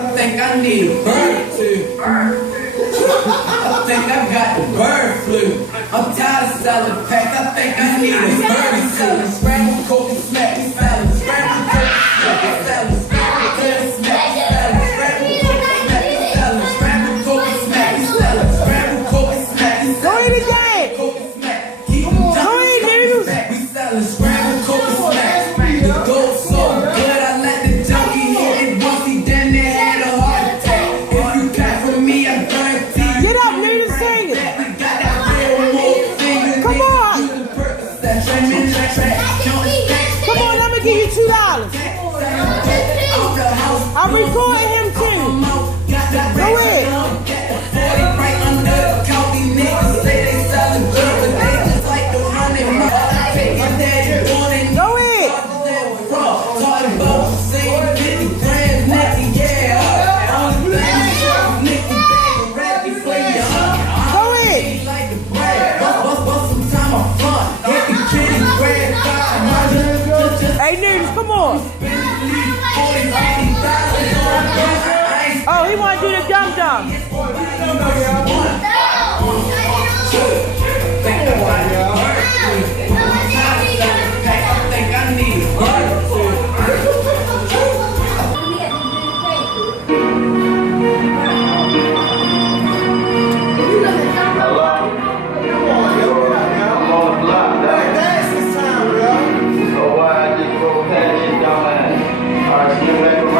I think I need a bird too. I think I got the bird flu. I'm tired of selling packs. I think I need a bird selling scrambled coke and smack. We selling scrambled coke and smack. We selling scrambled coke and smack. We selling scrambled coke and smack. We selling scrambled coke and smack. We selling scrambled coke and smack. Go in again. Coke and smack. Keep them jumping. We selling scrambled coke and smack. The gold so good. I let the junkie hit it once. He damn near had a heart attack. If you clap for me, I guarantee. Get up, nigga, sing it. Come on. Come on, let me give you $2. I'm recording him too. Go ahead. Go ahead. Hey, niggas, come on. Oh, he want to do the dum-dum.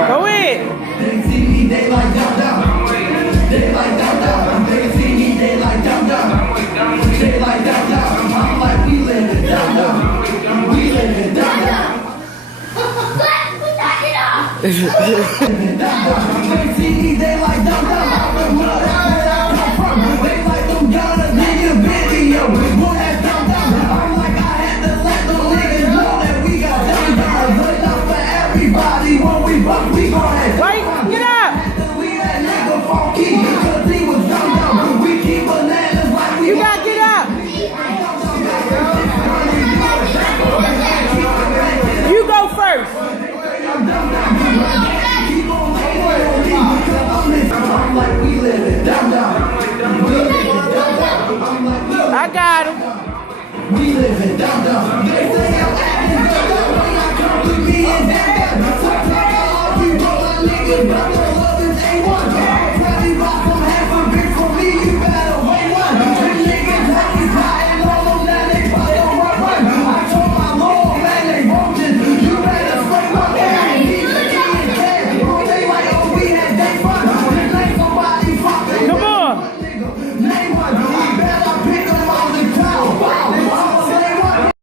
Go in. They see me, they like dum dum. They like dum dum. They see me, they like dum dum. They like dum dum. I'm like we live in dum dum. We live in dum dum. They see me, they like dum dum. I'm the mother where I come from. They like them Ghana nigga video. Boy, that dum dum. I'm like I had to let them niggas know that we got dum dum. But not for everybody. When we buck, we gon' have. Wait, get up. We that nigga funky because he was dum dum. We keep bananas like we. You gotta get up. You go first. I'm like we live it dum dum. I got him. We live it dum dum. They say I'm acting dum dum when I come to me and dum dum. Sometimes I argue with my niggas, but the love is A1.